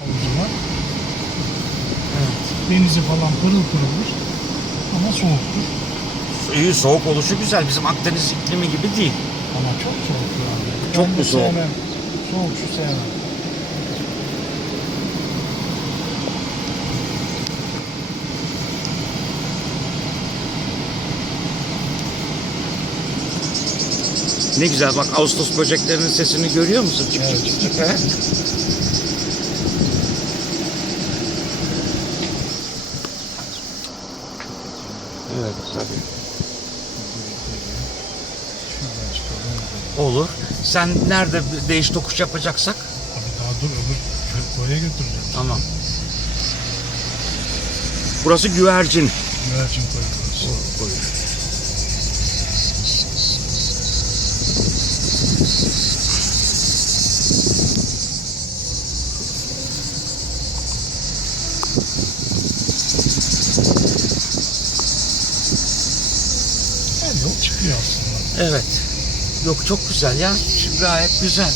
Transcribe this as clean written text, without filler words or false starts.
havuzu var. Evet. Denizi falan pırıl pırıldır. Ama soğuktur. İyi, soğuk oluşu güzel. Bizim Akdeniz iklimi gibi değil. Ama çok soğuktur abi. Çok Ben mu de soğuk? Sevmem. Soğuk su sevmem. Ne güzel bak, Ağustos böceklerinin sesini görüyor musun? Çık Evet. çık çık çık. He? Evet tabii. Şuradan çıkalım. Olur. Sen nerede değiş tokuş yapacaksak? Abi daha dur, öbür koya götüreceğim. Tamam. Burası güvercin. Güvercin koyu burası. Her yol çıkıyor aslında. Evet. Yok, çok güzel ya. Gayet güzel.